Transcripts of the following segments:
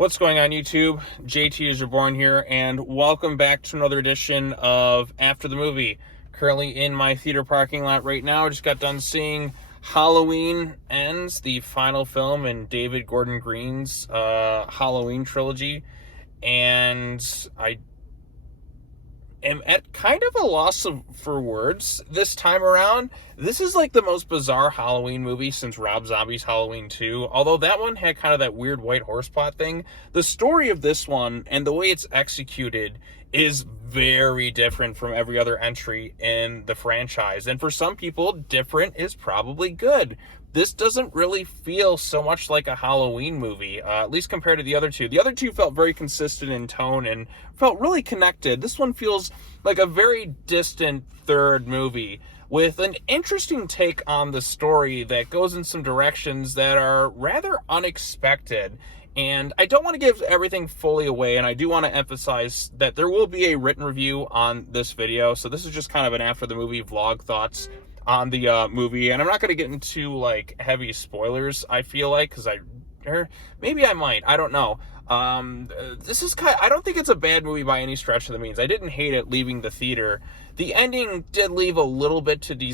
What's going on, YouTube? JT is reborn here, and welcome back to another edition of After the Movie. Currently in my theater parking lot right now. I just got done seeing Halloween Ends, the final film in David Gordon Green's Halloween trilogy, and I am at kind of a loss for words this time around. This is like the most bizarre Halloween movie since Rob Zombie's Halloween 2. Although that one had kind of that weird white horse plot thing, the story of this one and the way it's executed is very different from every other entry in the franchise. And for some people, different is probably good. This doesn't really feel so much like a Halloween movie, at least compared to the other two. The other two felt very consistent in tone and felt really connected. This one feels like a very distant third movie with an interesting take on the story that goes in some directions that are rather unexpected. And I don't want to give everything fully away, and I do want to emphasize that there will be a written review on this video. So this is just kind of an after the movie vlog thoughts on the movie, and I'm not going to get into like heavy spoilers, I feel like, because maybe I might, I don't know. This is I don't think it's a bad movie by any stretch of the means. I didn't hate it leaving the theater. The ending did leave a little bit to be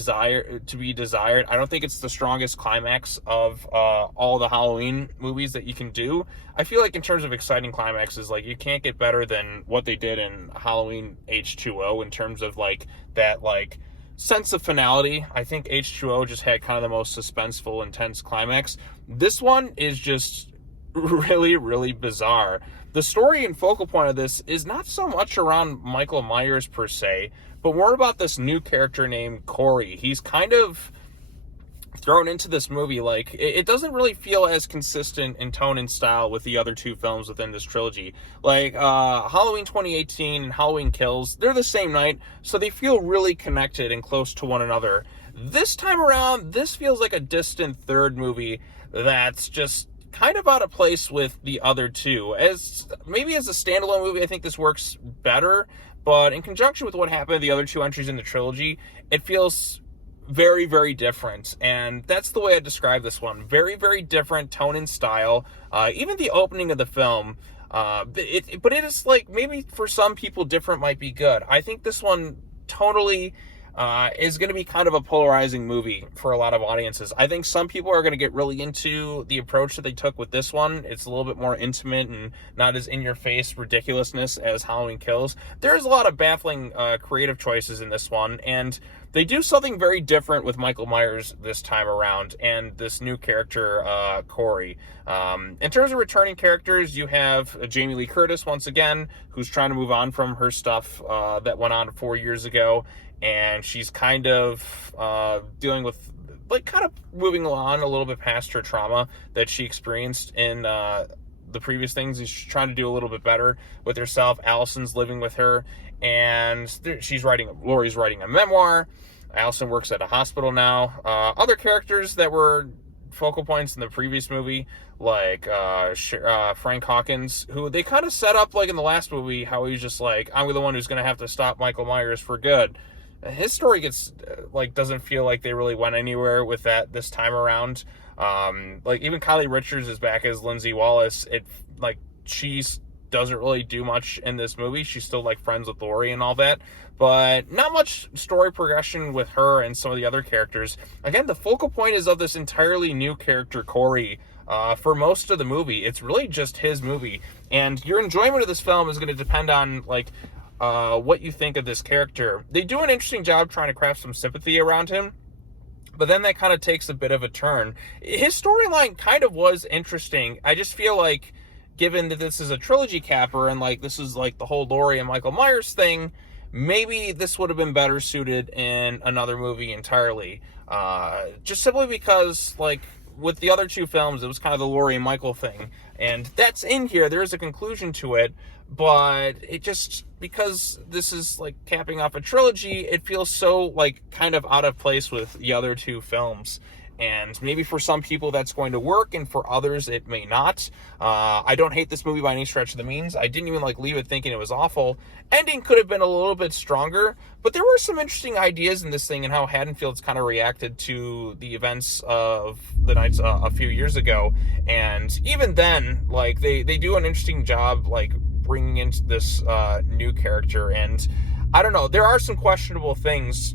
desired. I don't think it's the strongest climax of all the Halloween movies that you can do. I feel like in terms of exciting climaxes, like you can't get better than what they did in Halloween H2O in terms of like that like sense of finality. I think H2O just had kind of the most suspenseful, intense climax. This one is just really, really bizarre. The story and focal point of this is not so much around Michael Myers per se, but more about this new character named Corey. He's kind of thrown into this movie. Like, it doesn't really feel as consistent in tone and style with the other two films within this trilogy. Like Halloween 2018 and Halloween Kills, they're the same night, so they feel really connected and close to one another. This time around, this feels like a distant third movie that's just kind of out of place with the other two. As maybe as a standalone movie, I think this works better, but in conjunction with what happened in the other two entries in the trilogy, it feels very, very different. And that's the way I describe this one. Very, very different tone and style. Even the opening of the film, but it is like, maybe for some people different might be good. I think this one totally is going to be kind of a polarizing movie for a lot of audiences. I think some people are going to get really into the approach that they took with this one. It's a little bit more intimate and not as in-your-face ridiculousness as Halloween Kills. There's a lot of baffling creative choices in this one, and they do something very different with Michael Myers this time around and this new character, Corey. In terms of returning characters, you have Jamie Lee Curtis once again, who's trying to move on from her stuff that went on 4 years ago. And she's kind of dealing with, like, kind of moving along a little bit past her trauma that she experienced in the previous things. She's trying to do a little bit better with herself. Allison's living with her, and Laurie's writing a memoir. Allison works at a hospital now. Other characters that were focal points in the previous movie, like Frank Hawkins, who they kind of set up like in the last movie, how he's just like, I'm the one who's going to have to stop Michael Myers for good. His story gets doesn't feel like they really went anywhere with that this time around. Like even Kylie Richards is back as Lindsay Wallace. She doesn't really do much in this movie. She's still like friends with Laurie and all that, but not much story progression with her and some of the other characters. Again, the focal point is of this entirely new character, Corey. For most of the movie, it's really just his movie, and your enjoyment of this film is going to depend on what you think of this character. They do an interesting job trying to craft some sympathy around him, but then that kind of takes a bit of a turn. His storyline kind of was interesting. I just feel like, given that this is a trilogy capper and like this is like the whole Laurie and Michael Myers thing, maybe this would have been better suited in another movie entirely. Just simply because, like, with the other two films, it was kind of the Laurie and Michael thing, and that's in here. There is a conclusion to it, but it just, because this is like capping off a trilogy, it feels so like kind of out of place with the other two films. And maybe for some people that's going to work, and for others it may not. I don't hate this movie by any stretch of the means. I didn't even leave it thinking it was awful. Ending could have been a little bit stronger, but there were some interesting ideas in this thing, and how Haddonfield's kind of reacted to the events of the nights a few years ago. And even then, they do an interesting job bringing into this new character. And I don't know, there are some questionable things.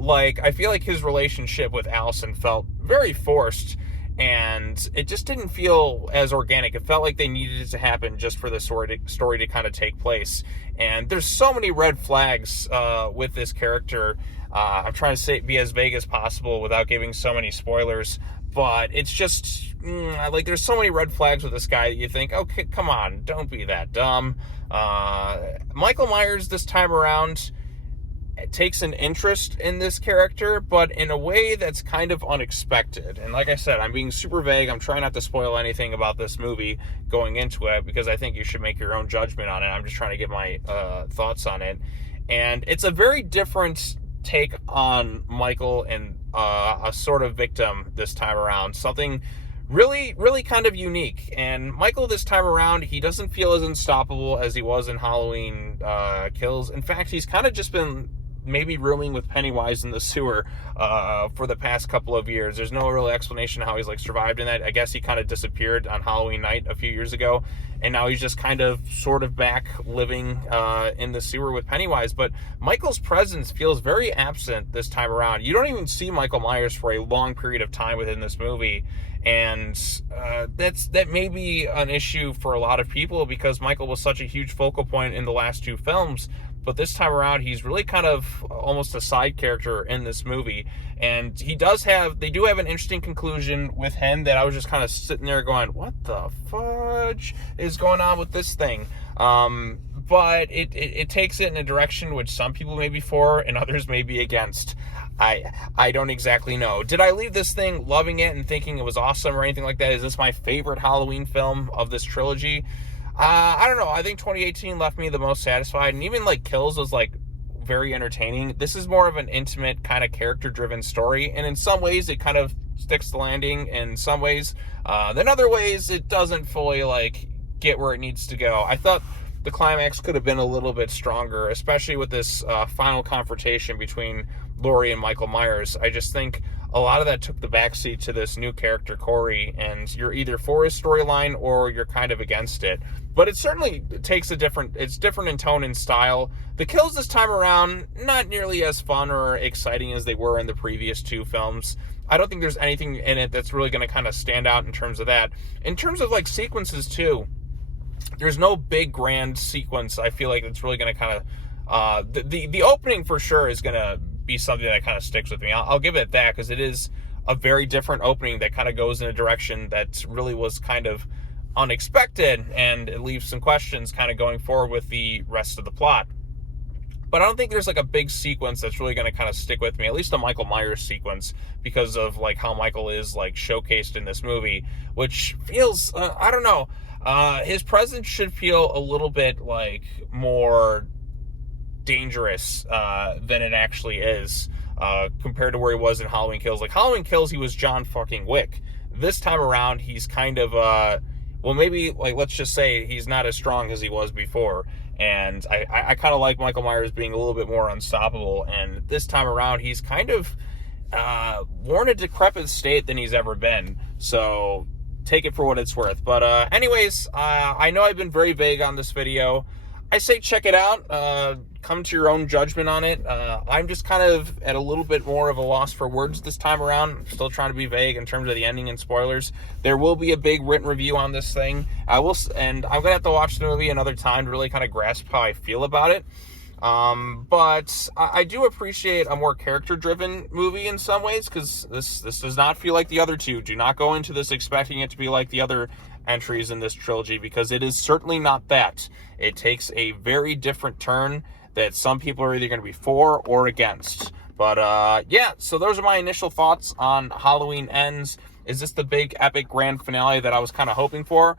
I feel like his relationship with Allison felt very forced, and it just didn't feel as organic. It felt like they needed it to happen just for the story to kind of take place. And there's so many red flags with this character. I'm trying to be as vague as possible without giving so many spoilers, but it's just there's so many red flags with this guy that you think, okay, come on, don't be that dumb. Michael Myers this time around takes an interest in this character, but in a way that's kind of unexpected. And like I said, I'm being super vague. I'm trying not to spoil anything about this movie going into it, because I think you should make your own judgment on it. I'm just trying to give my thoughts on it. And it's a very different take on Michael and a sort of victim this time around. Something really, really kind of unique. And Michael this time around, he doesn't feel as unstoppable as he was in Halloween Kills. In fact, he's kind of just been maybe rooming with Pennywise in the sewer for the past couple of years. There's no real explanation how he's survived in that. I guess he kind of disappeared on Halloween night a few years ago, and now he's just kind of sort of back living in the sewer with Pennywise. But Michael's presence feels very absent this time around. You don't even see Michael Myers for a long period of time within this movie. And that may be an issue for a lot of people, because Michael was such a huge focal point in the last two films. But this time around, he's really kind of almost a side character in this movie. And they do have an interesting conclusion with him that I was just kind of sitting there going, what the fudge is going on with this thing? But it takes it in a direction which some people may be for and others may be against. I don't exactly know. Did I leave this thing loving it and thinking it was awesome or anything like that? Is this my favorite Halloween film of this trilogy? I don't know. I think 2018 left me the most satisfied, and even Kills was very entertaining. This is more of an intimate kind of character-driven story, and in some ways it kind of sticks the landing. In some ways, then other ways it doesn't fully get where it needs to go. I thought the climax could have been a little bit stronger, especially with this final confrontation between Laurie and Michael Myers. I just think a lot of that took the backseat to this new character, Corey, and you're either for his storyline or you're kind of against it. But it certainly takes it's different in tone and style. The kills this time around, not nearly as fun or exciting as they were in the previous two films. I don't think there's anything in it that's really going to kind of stand out in terms of that. In terms of sequences too, there's no big grand sequence. I feel like it's really going to kind of, the opening for sure is going to be something that kind of sticks with me. I'll give it that, because it is a very different opening that kind of goes in a direction that really was kind of unexpected, and it leaves some questions kind of going forward with the rest of the plot. But I don't think there's a big sequence that's really going to kind of stick with me, at least the Michael Myers sequence, because of how Michael is showcased in this movie, which feels, I don't know, his presence should feel a little bit more dangerous than it actually is, compared to where he was in Halloween Kills. Halloween Kills, he was John fucking Wick. This time around, he's kind of maybe let's just say he's not as strong as he was before. And I kind of like Michael Myers being a little bit more unstoppable. And this time around, he's kind of more in a decrepit state than he's ever been. So take it for what it's worth. But anyways, I know I've been very vague on this video. I say check it out. Come to your own judgment on it. I'm just kind of at a little bit more of a loss for words this time around. I'm still trying to be vague in terms of the ending and spoilers. There will be a big written review on this thing. And I'm gonna have to watch the movie another time to really kind of grasp how I feel about it. But I do appreciate a more character-driven movie in some ways, because this does not feel like the other two. Do not go into this expecting it to be like the other entries in this trilogy, because it is certainly not that. It takes a very different turn that some people are either going to be for or against. But yeah, so those are my initial thoughts on Halloween Ends. Is this the big epic grand finale that I was kind of hoping for?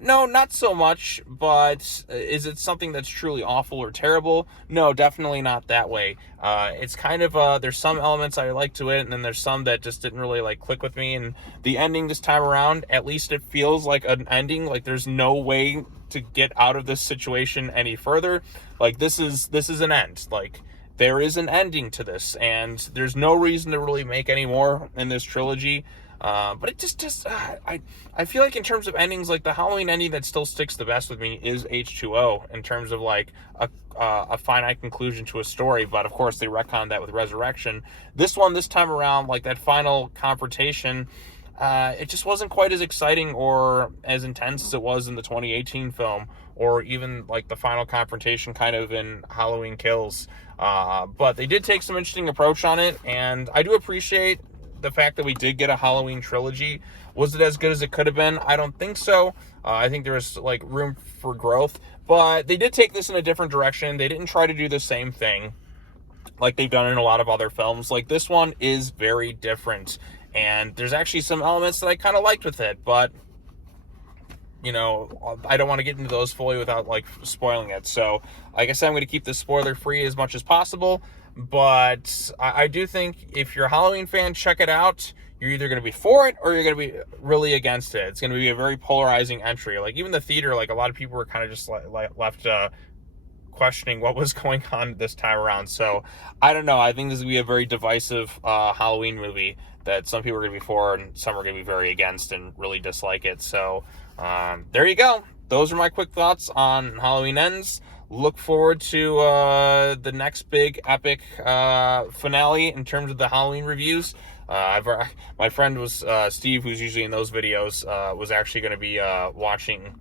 No, not so much, but is it something that's truly awful or terrible? No, definitely not that way. It's kind of, there's some elements I like to it, and then there's some that just didn't really like click with me, and the ending this time around, at least it feels like an ending, like there's no way to get out of this situation any further. Like this is an end. Like there is an ending to this, and there's no reason to really make any more in this trilogy. But it I feel like in terms of endings, like the Halloween ending that still sticks the best with me is H2O in terms of like a finite conclusion to a story. But of course they retconned that with Resurrection. This time around, like that final confrontation, it just wasn't quite as exciting or as intense as it was in the 2018 film, or even like the final confrontation kind of in Halloween Kills. But they did take some interesting approach on it, and I do appreciate the fact that we did get a Halloween trilogy. Was it as good as it could have been? I don't think so. I think there was like room for growth, but they did take this in a different direction. They didn't try to do the same thing like they've done in a lot of other films. Like this one is very different, and there's actually some elements that I kind of liked with it, but you know, I don't want to get into those fully without like spoiling it. So like I said, I'm going to keep this spoiler free as much as possible. But I do think if you're a Halloween fan, check it out. You're either going to be for it or you're going to be really against it. It's going to be a very polarizing entry. Like even the theater, like a lot of people were kind of just left questioning what was going on this time around. So I don't know. I think this is going to be a very divisive Halloween movie that some people are going to be for and some are going to be very against and really dislike it. So there you go. Those are my quick thoughts on Halloween Ends. Look forward to the next big epic finale in terms of the Halloween reviews. My friend was Steve, who's usually in those videos, was actually going to be watching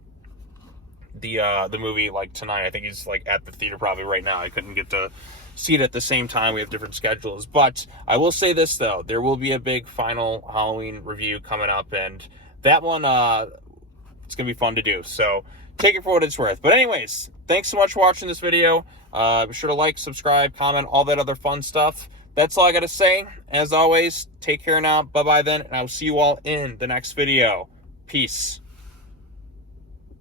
the movie like tonight. I think he's like at the theater probably right now. I couldn't get to see it at the same time. We have different schedules. But I will say this though, there will be a big final Halloween review coming up, and that one it's gonna be fun to do. So take it for what it's worth. But anyways, thanks so much for watching this video. Be sure to like, subscribe, comment, all that other fun stuff. That's all I gotta say. As always, take care now. Bye-bye then, and I'll see you all in the next video. Peace.